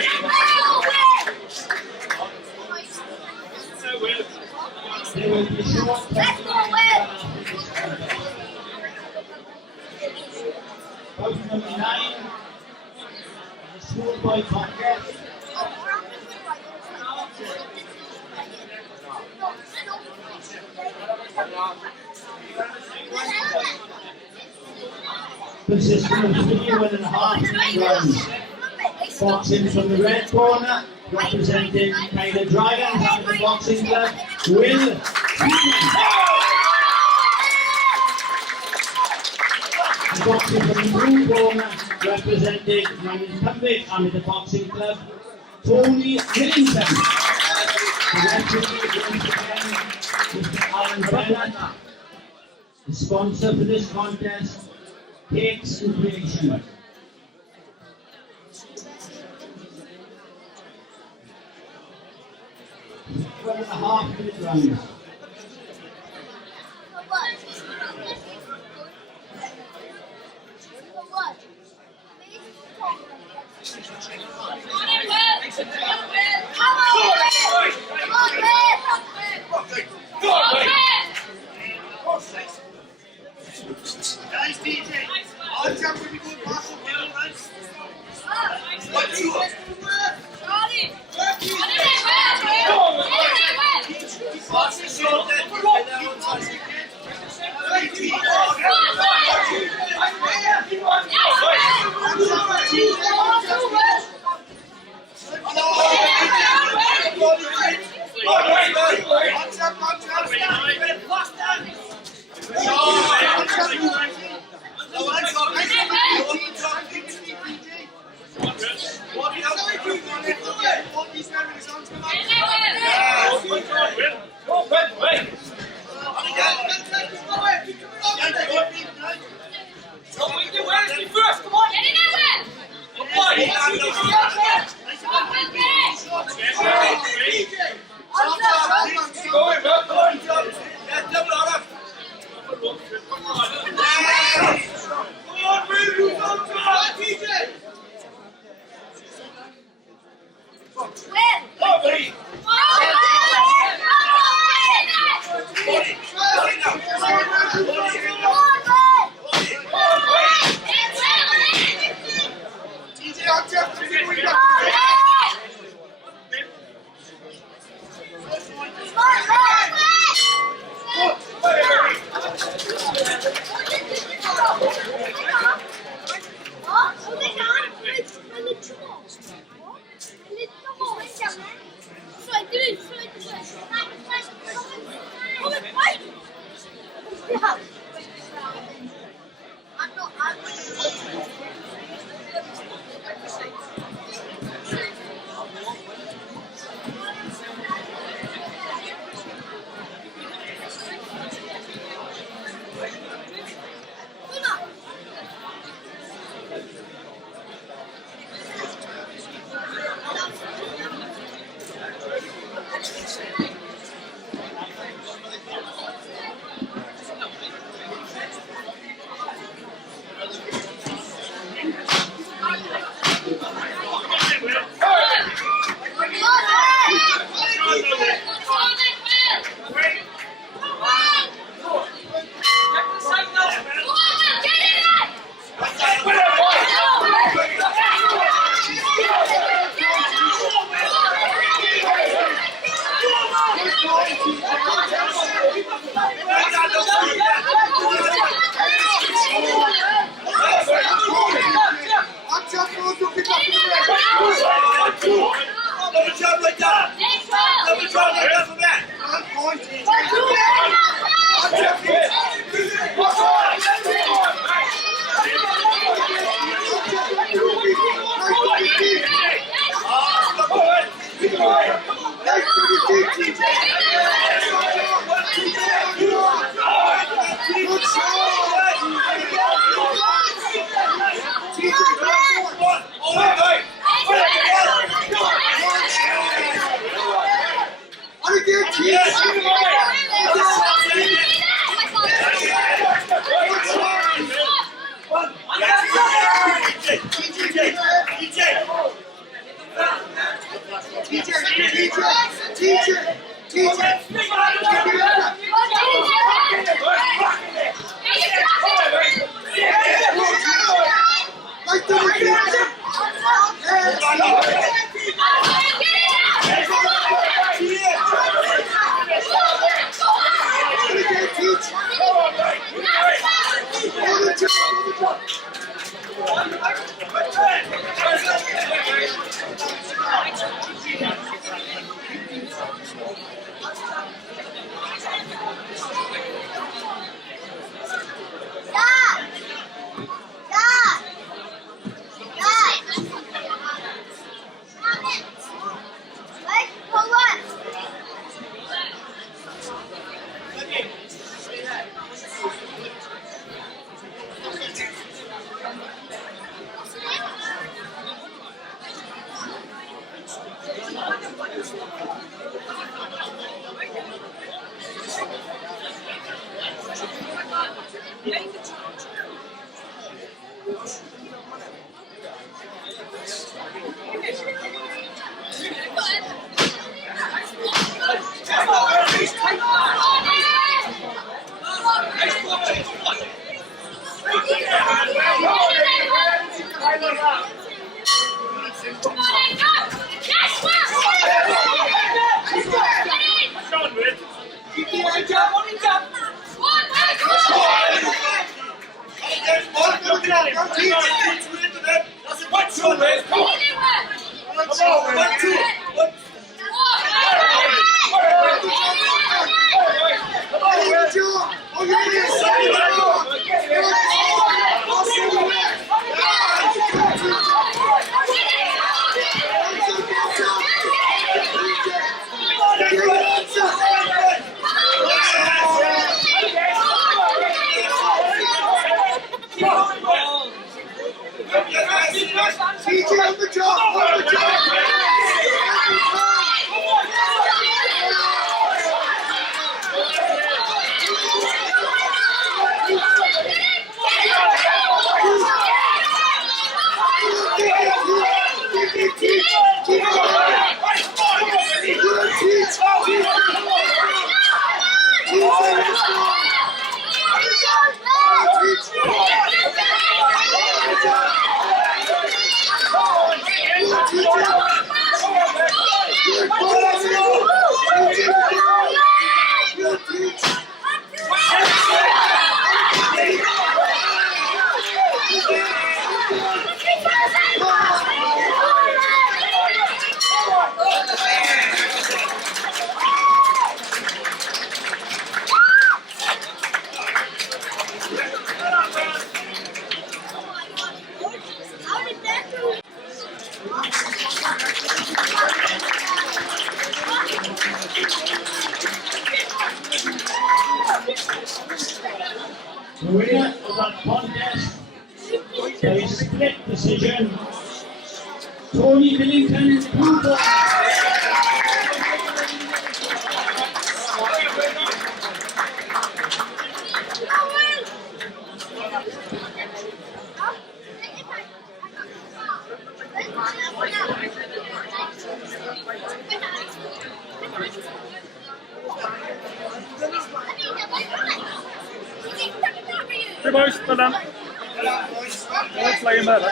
There will be short Post number 9, the schoolboy contest. Consisting of 3.5 rounds. Boxing from the red corner, representing Taylor Dragons out of the boxing club, Will. Boxing from the blue corner, representing Maesteg out the boxing club, Tony Millington. The referee once again, Mr. Alan Bennett. The sponsor for this contest, Cakes and Creation. One and a half minute rounds. Nice DJ. All jump when you go past the middle, nice. What you want? Pass it short then. The winner of that contest by split decision, Tony Millington, 2 points. Hey boys, well done. Let's lay him better.